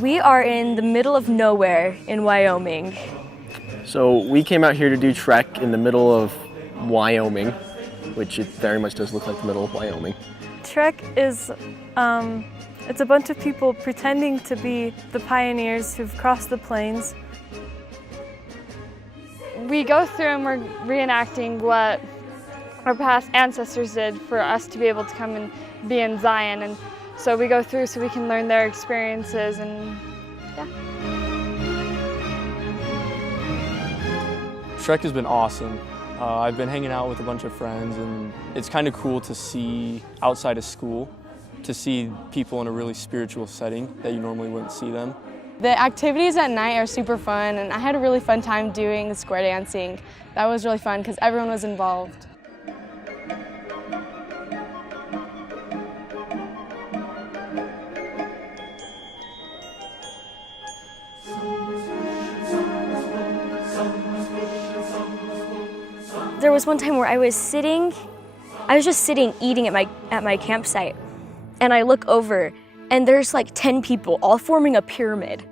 We are in the middle of nowhere in Wyoming. So we came out here to do trek in the middle of Wyoming, which it very much does look like the middle of Wyoming. Trek is, it's a bunch of people pretending to be the pioneers who've crossed the plains. We go through and we're reenacting what our past ancestors did for us to be able to come and be in Zion. And so we go through so we can learn their experiences and yeah. Trek has been awesome. I've been hanging out with a bunch of friends, and it's kind of cool to see outside of school, to see people in a really spiritual setting that you normally wouldn't see them. The activities at night are super fun, and I had a really fun time doing square dancing. That was really fun because everyone was involved. There was one time where I was just sitting eating at my campsite, and I look over and there's like 10 people all forming a pyramid.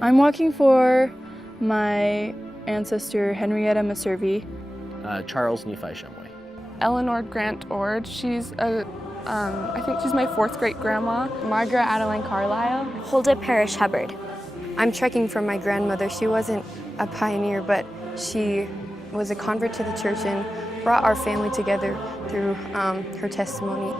I'm walking for my ancestor Henrietta Maservi. Charles Nephi Shumway. Eleanor Grant Ord. She's I think she's my 4th great grandma. Margaret Adeline Carlisle. Huldah Parrish Hubbard. I'm trekking from my grandmother. She wasn't a pioneer, but she was a convert to the church and brought our family together through her testimony.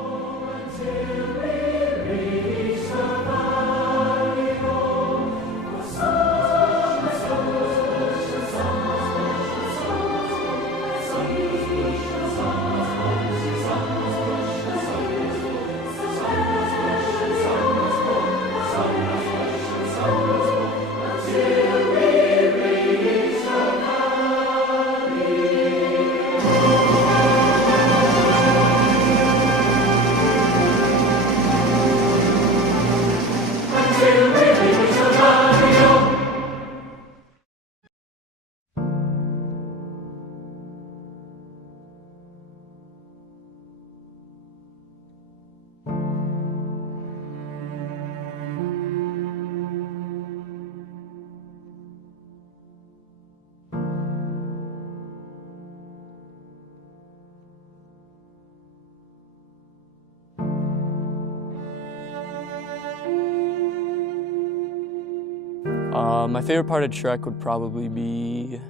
My favorite part of trek would probably be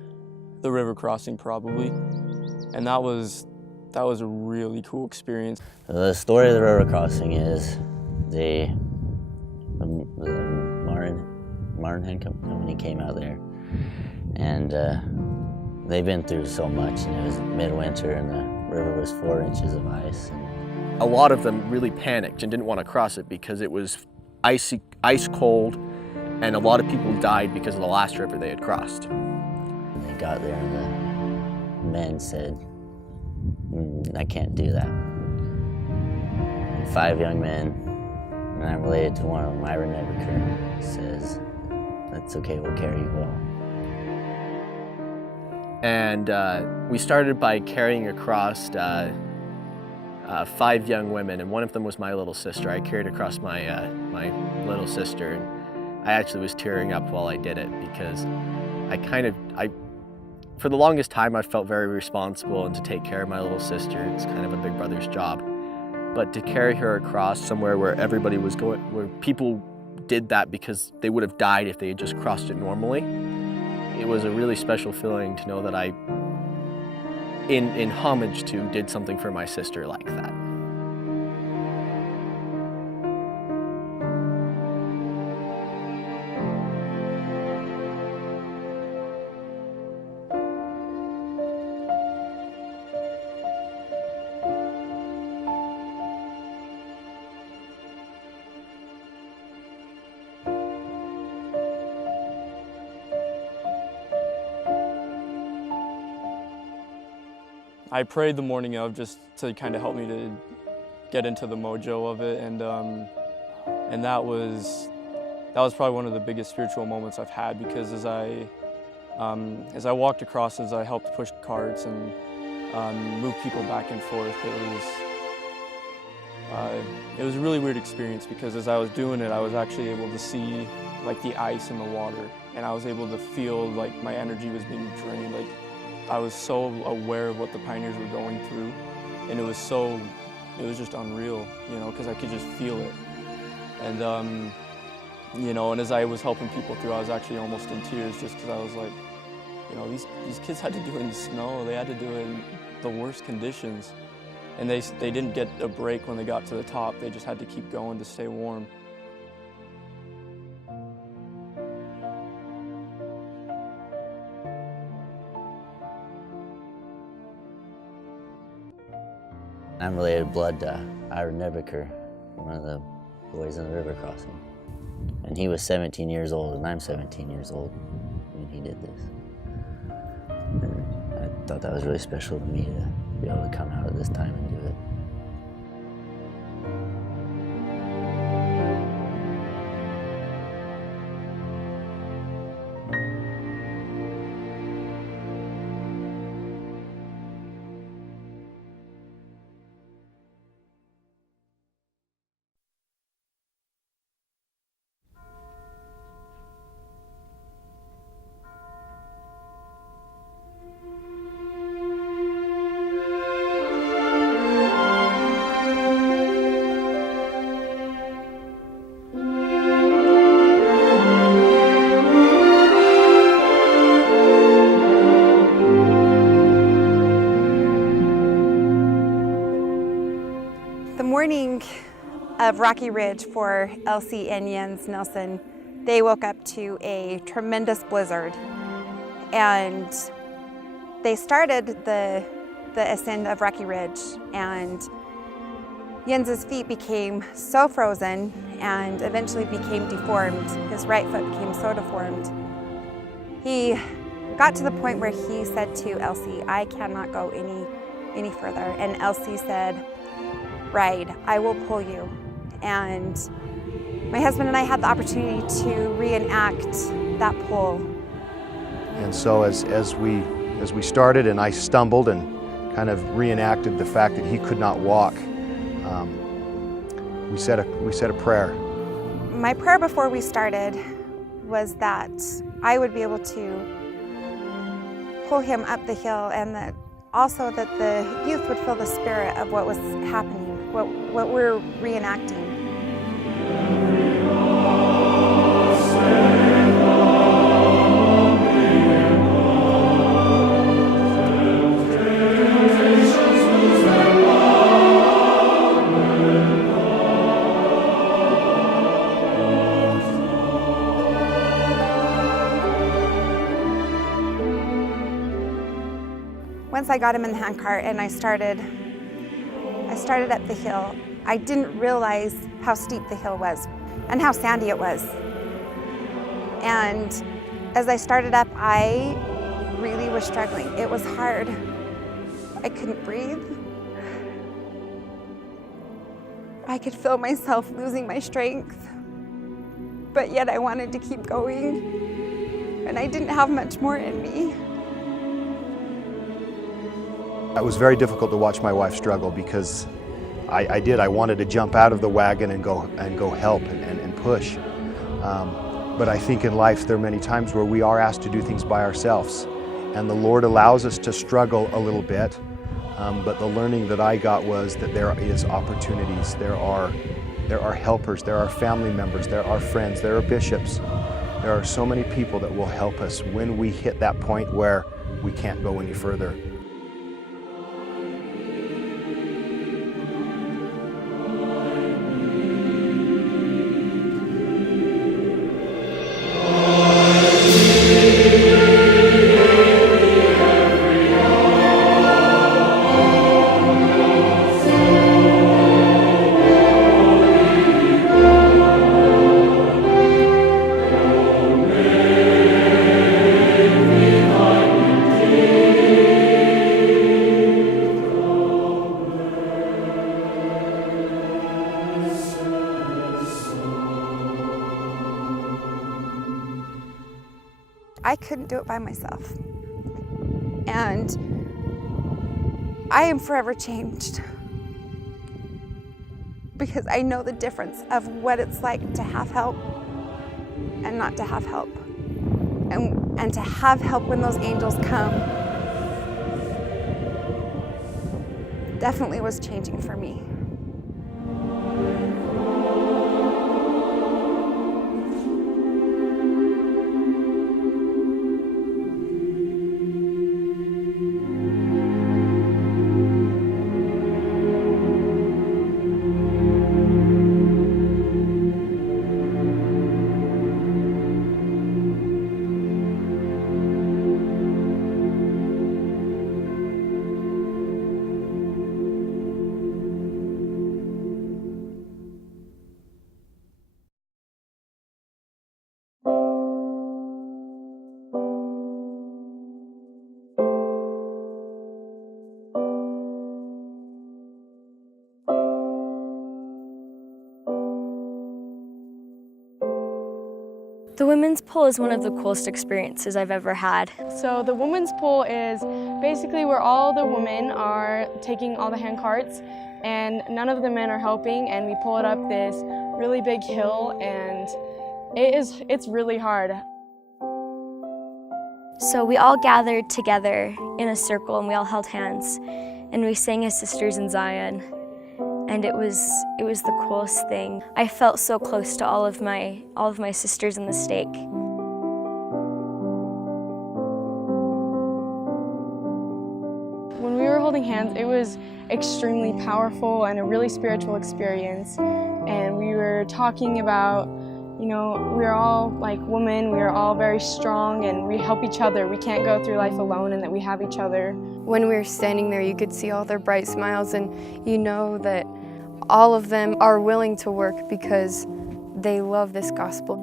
the river crossing, and that was a really cool experience. The story of the river crossing is the Martin Hand Company came out there, and they've been through so much, and it was midwinter and the river was 4 inches of ice. A lot of them really panicked and didn't want to cross it because it was ice cold, and a lot of people died because of the last river they had crossed. And they got there and the men said, I can't do that. And 5 young men, and I'm related to one of them, Ira Neverker, says, that's okay, we'll carry you all. And we started by carrying across 5 young women, and one of them was my little sister. I carried across my little sister, and I actually was tearing up while I did it because for the longest time I felt very responsible and to take care of my little sister. It's kind of a big brother's job. But to carry her across somewhere where everybody was going, where people did that because they would have died if they had just crossed it normally, it was a really special feeling to know that I, in homage to, did something for my sister like that. I prayed the morning of just to kind of help me to get into the mojo of it, and that was that was probably one of the biggest spiritual moments I've had, because as I walked across, as I helped push carts and move people back and forth, it was a really weird experience, because as I was doing it, I was actually able to see like the ice in the water, and I was able to feel like my energy was being drained. Like, I was so aware of what the pioneers were going through, and it was just unreal, you know, because I could just feel it. And you know, and as I was helping people through, I was actually almost in tears, just because I was like, you know, these kids had to do it in the snow, they had to do it in the worst conditions, and they didn't get a break when they got to the top. They just had to keep going to stay warm. I'm related blood to Ira Nebeker, one of the boys in the river crossing. And he was 17 years old, and I'm 17 years old when he did this. And I thought that was really special to me to be able to come out at this time and do it. The morning of Rocky Ridge for Elsie and Jens Nelson, they woke up to a tremendous blizzard, and they started the ascent of Rocky Ridge, and Jens's feet became so frozen and eventually became deformed. His right foot became so deformed. He got to the point where he said to Elsie, "I cannot go any further," and Elsie said, "Ride, I will pull you." And my husband and I had the opportunity to reenact that pull. And so as we started and I stumbled and kind of reenacted the fact that he could not walk, we said a prayer. My prayer before we started was that I would be able to pull him up the hill, and that also that the youth would feel the spirit of what was happening, what we're reenacting. Once I got him in the handcart and I started up the hill, I didn't realize how steep the hill was and how sandy it was. And as I started up, I really was struggling. It was hard. I couldn't breathe. I could feel myself losing my strength, but yet I wanted to keep going, and I didn't have much more in me. It was very difficult to watch my wife struggle, because I wanted to jump out of the wagon and go help and push. But I think in life there are many times where we are asked to do things by ourselves, and the Lord allows us to struggle a little bit. But the learning that I got was that there is opportunities. There are helpers, there are family members, there are friends, there are bishops. There are so many people that will help us when we hit that point where we can't go any further. I couldn't do it by myself. And I am forever changed because I know the difference of what it's like to have help and not to have help. And to have help when those angels come definitely was changing for me. The women's pool is one of the coolest experiences I've ever had. So the women's pool is basically where all the women are taking all the hand carts and none of the men are helping, and we pull it up this really big hill, and it's really hard. So we all gathered together in a circle and we all held hands and we sang as sisters in Zion. And it was the coolest thing. I felt so close to all of my sisters in the stake. When we were holding hands, it was extremely powerful and a really spiritual experience. And we were talking about, you know, we're all like women, we are all very strong and we help each other. We can't go through life alone, and that we have each other. When we were standing there, you could see all their bright smiles, and you know that all of them are willing to work because they love this gospel.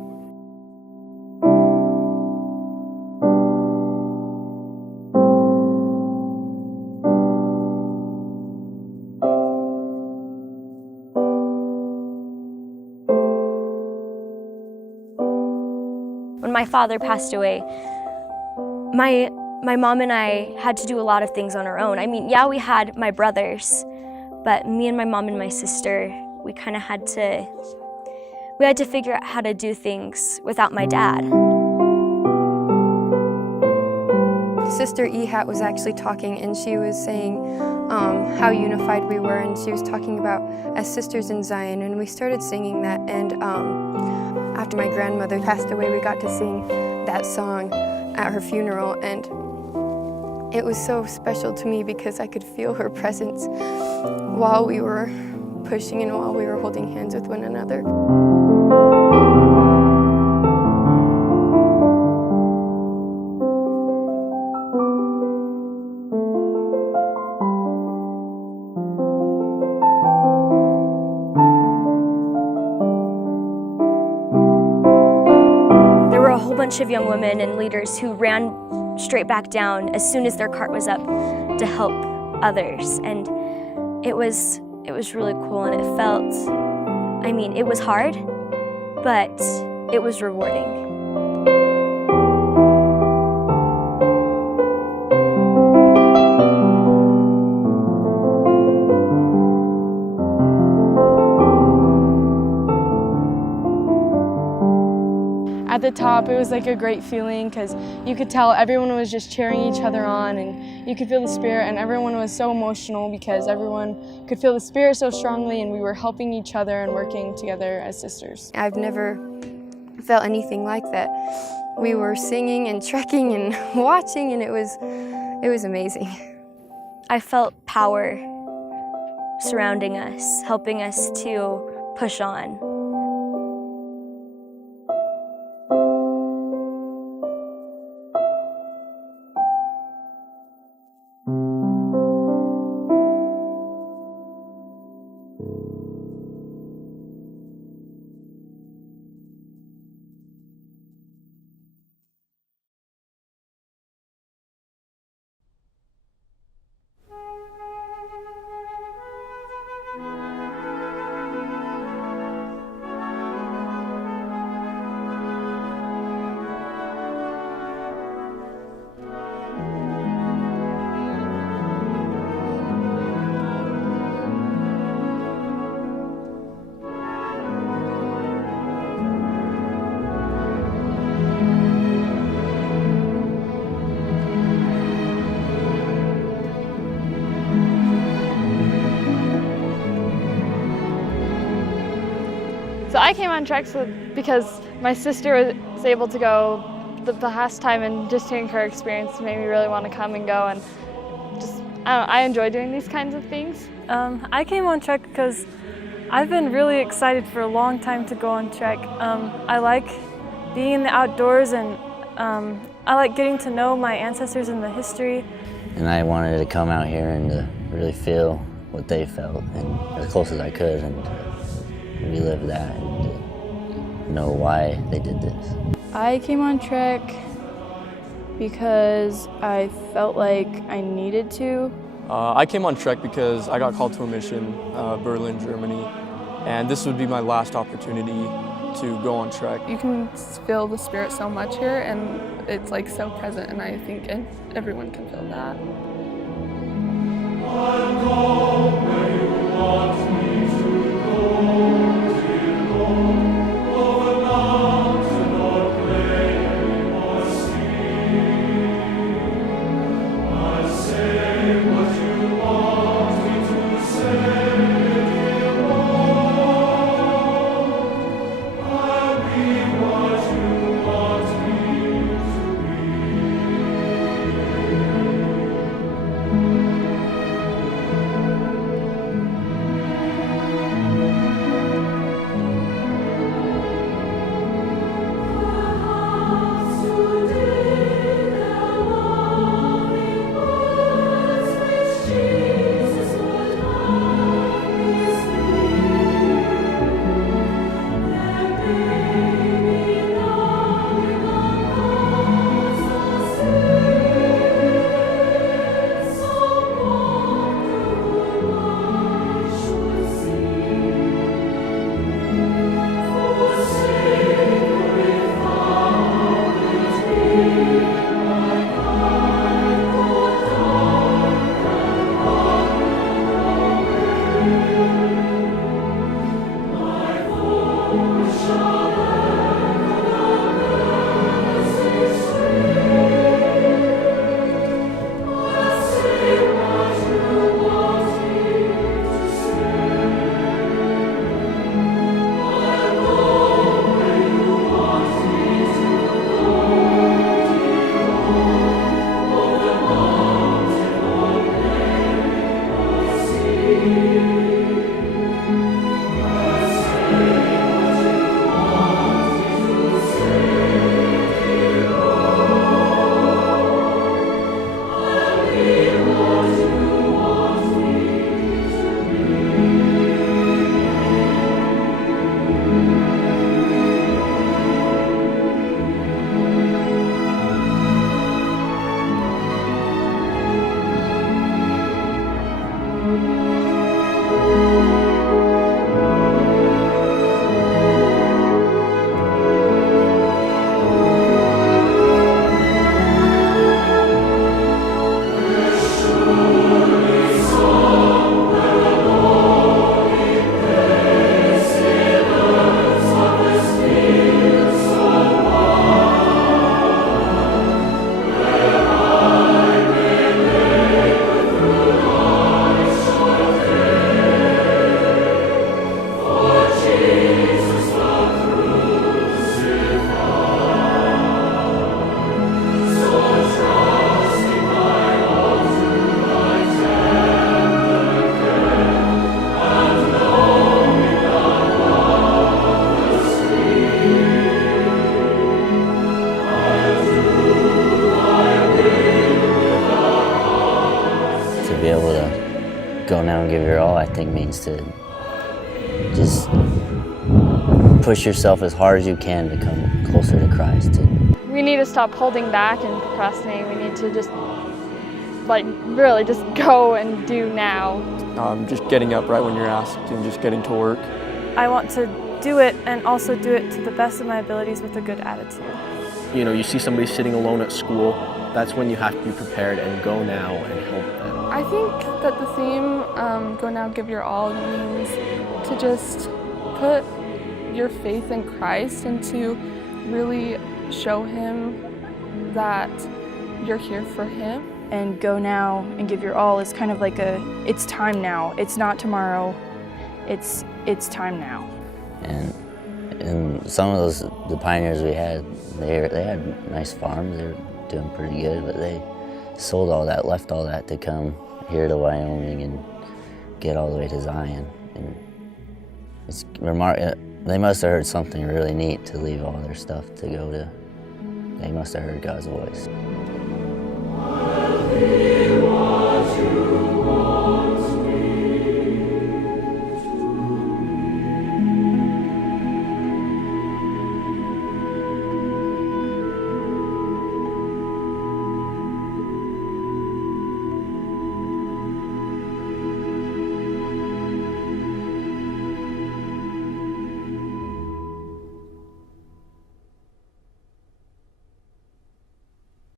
When my father passed away, my mom and I had to do a lot of things on our own. I mean, yeah, we had my brothers, but me and my mom and my sister, we kind of had to figure out how to do things without my dad. Sister Ehat was actually talking, and she was saying how unified we were, and she was talking about as sisters in Zion, and we started singing that. And after my grandmother passed away, we got to sing that song at her funeral, and it was so special to me because I could feel her presence while we were pushing and while we were holding hands with one another. There were a whole bunch of young women and leaders who ran straight back down as soon as their cart was up to help others, and it was really cool, and it felt, I mean, it was hard, but it was rewarding. At the top, it was like a great feeling because you could tell everyone was just cheering each other on, and you could feel the spirit, and everyone was so emotional because everyone could feel the spirit so strongly, and we were helping each other and working together as sisters. I've never felt anything like that. We were singing and trekking and watching, and it was amazing. I felt power surrounding us, helping us to push on. So I came on Trek because my sister was able to go the last time, and just hearing her experience made me really want to come and go, and just, I enjoy doing these kinds of things. I came on Trek because I've been really excited for a long time to go on Trek. I like being in the outdoors, and I like getting to know my ancestors and the history. And I wanted to come out here and to really feel what they felt, and as close as I could, and relive that, and to know why they did this. I came on Trek because I felt like I needed to. I came on Trek because I got called to a mission, Berlin, Germany, and this would be my last opportunity to go on Trek. You can feel the spirit so much here, and it's like so present, and I think everyone can feel that. go now and give your all, I think, means to just push yourself as hard as you can to come closer to Christ. We need to stop holding back and procrastinating. We need to just, really just go and do now. Just getting up right when you're asked and just getting to work. I want to do it and also do it to the best of my abilities with a good attitude. You know, you see somebody sitting alone at school, that's when you have to be prepared and go now and help them. I think that the theme, Go Now, Give Your All, means to just put your faith in Christ and to really show Him that you're here for Him. And go now and give your all is kind of like it's time now. It's not tomorrow, it's time now. And And some of the pioneers we had, they had nice farms. They were doing pretty good, but they sold all that, left all that to come here to Wyoming and get all the way to Zion. And it's they must have heard something really neat to leave all their stuff to go to. They must have heard God's voice.